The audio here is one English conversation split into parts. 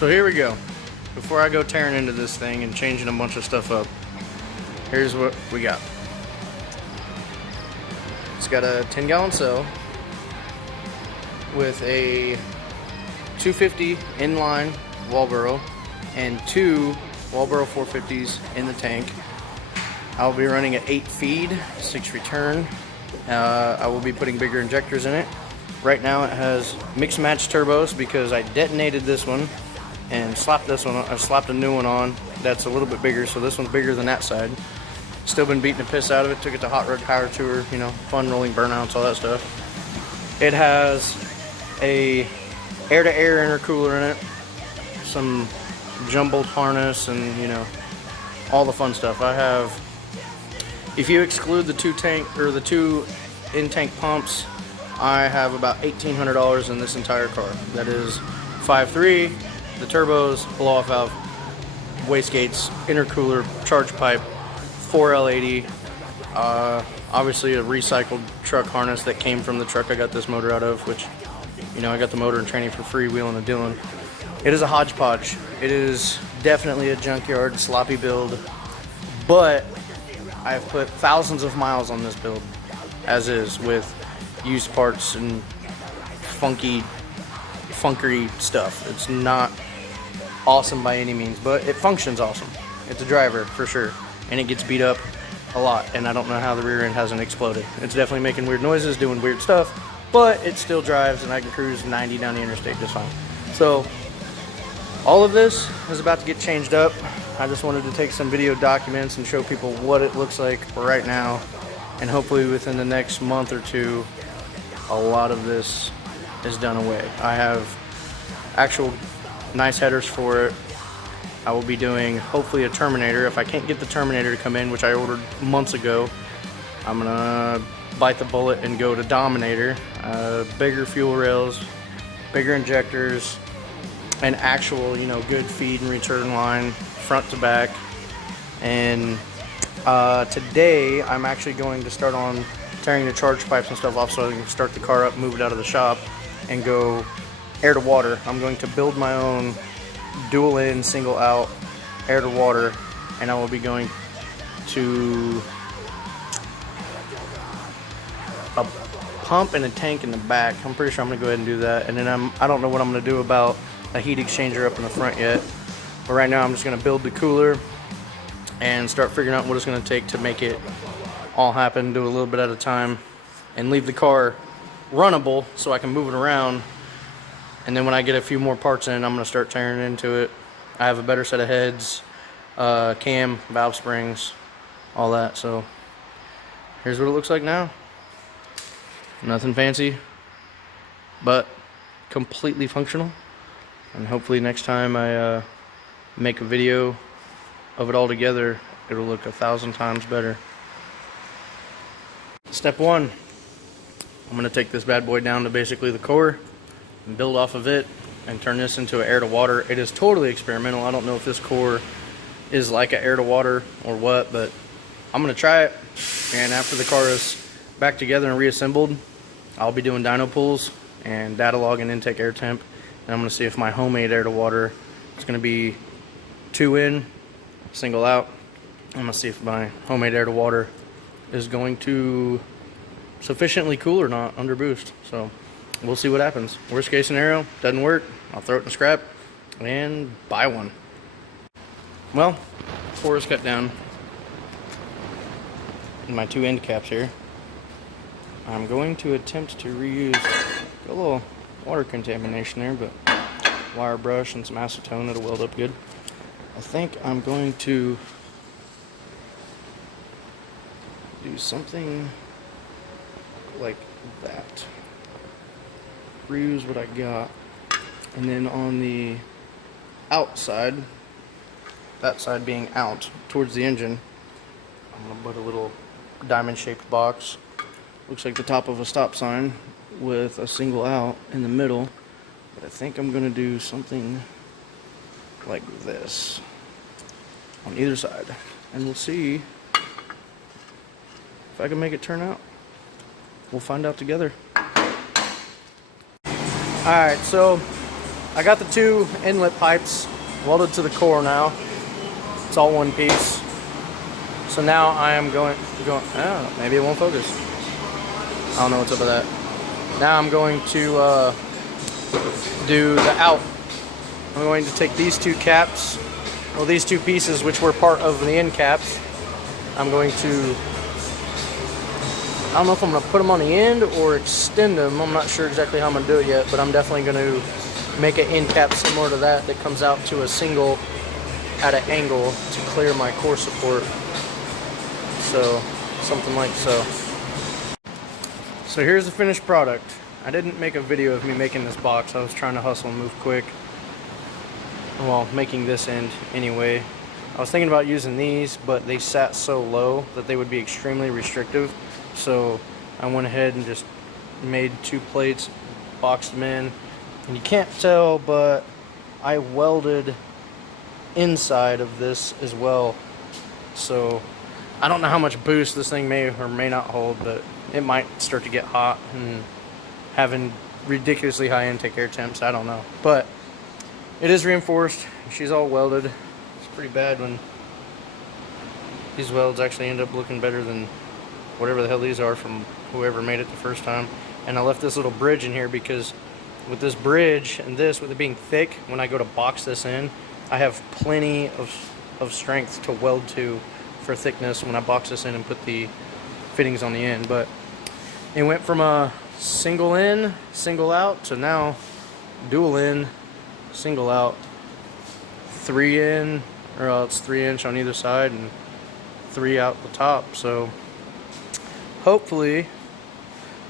So here we go. Before I go tearing into this thing and changing a bunch of stuff up, here's what we got. It's got a 10-gallon cell with a 250 inline Walboro and two Walboro 450s in the tank. I'll be running an 8 feed, 6 return. I will be putting bigger injectors in it. Right now it has mix match turbos because I detonated this one and slapped this one. I slapped a new one on that's a little bit bigger, so this one's bigger than that side. Still been beating the piss out of it. Took it to Hot Rod Power Tour, you know, fun rolling burnouts, all that stuff. It has a air-to-air intercooler in it, some jumbled harness, and you know, all the fun stuff. I have, if you exclude the two in-tank pumps, I have about $1,800 in this entire car. That is 5.3, the turbos, blow-off valve, wastegates, intercooler, charge pipe, 4L80, obviously a recycled truck harness that came from the truck I got this motor out of, which, you know, I got the motor and training for free wheeling and dealing. It is a hodgepodge. It is definitely a junkyard, sloppy build, but I've put thousands of miles on this build, as is, with used parts and funky stuff. It's not awesome by any means, but it functions awesome. It's a driver for sure, and it gets beat up a lot, and I don't know how the rear end hasn't exploded. It's definitely making weird noises, doing weird stuff, but it still drives, and I can cruise 90 down the interstate just fine. So all of this is about to get changed up. I just wanted to take some video documents and show people what it looks like right now, and hopefully within the next month or two a lot of this is done away. I have actual nice headers for it. I will be doing hopefully a Terminator. If I can't get the Terminator to come in, which I ordered months ago, I'm gonna bite the bullet and go to Dominator. Bigger fuel rails, bigger injectors, an actual, you know, good feed and return line front to back. And today I'm actually going to start on tearing the charge pipes and stuff off so I can start the car up, move it out of the shop, and go air to water. I'm going to build my own dual in, single out, air to water, and I will be going to a pump and a tank in the back. I'm pretty sure I'm gonna go ahead and do that, and then I don't know what I'm gonna do about a heat exchanger up in the front yet, but right now I'm just gonna build the cooler and start figuring out what it's gonna take to make it all happen, do a little bit at a time, and leave the car runnable so I can move it around. And then when I get a few more parts in, I'm gonna start tearing into it. I have a better set of heads, cam, valve springs, all that. So here's what it looks like now. Nothing fancy, but completely functional. And hopefully next time I make a video of it all together, it'll look 1,000 times better. Step one, I'm going to take this bad boy down to basically the core and build off of it and turn this into an air to water. It is totally experimental. I don't know if this core is like an air to water or what, but I'm going to try it. And after the car is back together and reassembled, I'll be doing dyno pulls and data log and intake air temp. And I'm going to see if my homemade air to water is going to be 2 in, single out. I'm going to see if my homemade air to water is going to sufficiently cool or not under boost. So we'll see what happens. Worst case scenario, doesn't work, I'll throw it in the scrap and buy one. Well, 4 is cut down in my 2 end caps here. I'm going to attempt to reuse a little water contamination there, but wire brush and some acetone, it'll weld up good. I think I'm going to do something like that. Reuse what I got, and then on the outside, that side being out towards the engine, I'm gonna put a little diamond shaped box, looks like the top of a stop sign with a single out in the middle, but I think I'm gonna do something like this on either side, and we'll see if I can make it turn out. We'll find out together. Alright, so I got the 2 inlet pipes welded to the core now. It's all one piece. So now I am going, oh, maybe it won't focus. I don't know what's up with that. Now I'm going to do the out. I'm going to take these 2 caps, well, these 2 pieces which were part of the end caps. I'm going to, I don't know if I'm going to put them on the end or extend them. I'm not sure exactly how I'm going to do it yet, but I'm definitely going to make an end cap similar to that comes out to a single at an angle to clear my core support. So, something like so. So here's the finished product. I didn't make a video of me making this box. I was trying to hustle and move quick. Well, making this end anyway. I was thinking about using these, but they sat so low that they would be extremely restrictive. So I went ahead and just made 2 plates, boxed them in. And you can't tell, but I welded inside of this as well. So I don't know how much boost this thing may or may not hold, but it might start to get hot and having ridiculously high intake air temps. I don't know. But it is reinforced. She's all welded. It's pretty bad when these welds actually end up looking better than whatever the hell these are from whoever made it the first time. And I left this little bridge in here because with this bridge and this, with it being thick, when I go to box this in, I have plenty of strength to weld to for thickness when I box this in and put the fittings on the end. But it went from a single in, single out to now dual in, single out, 3 in, or it's 3" on either side and 3 out the top. So hopefully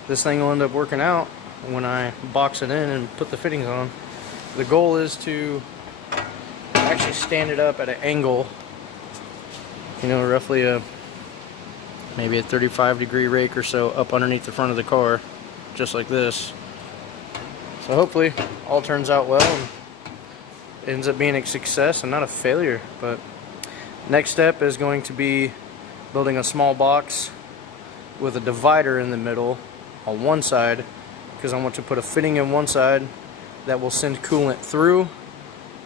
this thing will end up working out when I box it in and put the fittings on. The goal is to actually stand it up at an angle, you know, roughly maybe a 35-degree rake or so up underneath the front of the car, just like this. So hopefully all turns out well and ends up being a success and not a failure. But next step is going to be building a small box with a divider in the middle on one side, because I want to put a fitting in one side that will send coolant through,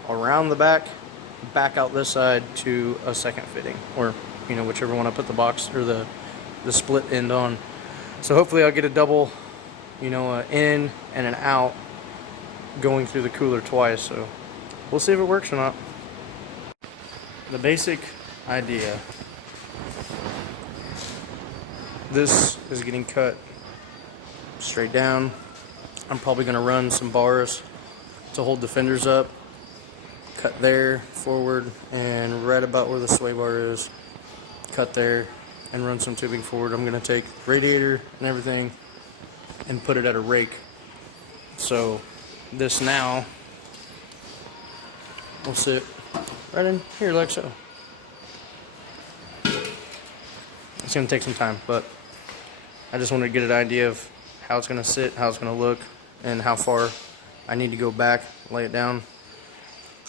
around the back out this side to a second fitting, or you know, whichever one I put the box or the split end on. So hopefully I'll get a double, you know, an in and an out going through the cooler twice. So we'll see if it works or not. The basic idea. This is getting cut straight down. I'm probably going to run some bars to hold the fenders up. Cut there, forward, and right about where the sway bar is. Cut there, and run some tubing forward. I'm going to take radiator and everything and put it at a rake. So this now will sit right in here like so. It's going to take some time, but I just wanted to get an idea of how it's going to sit, how it's going to look, and how far I need to go back, lay it down.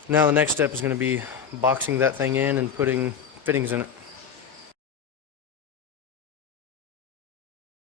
Now the next step is going to be boxing that thing in and putting fittings in it.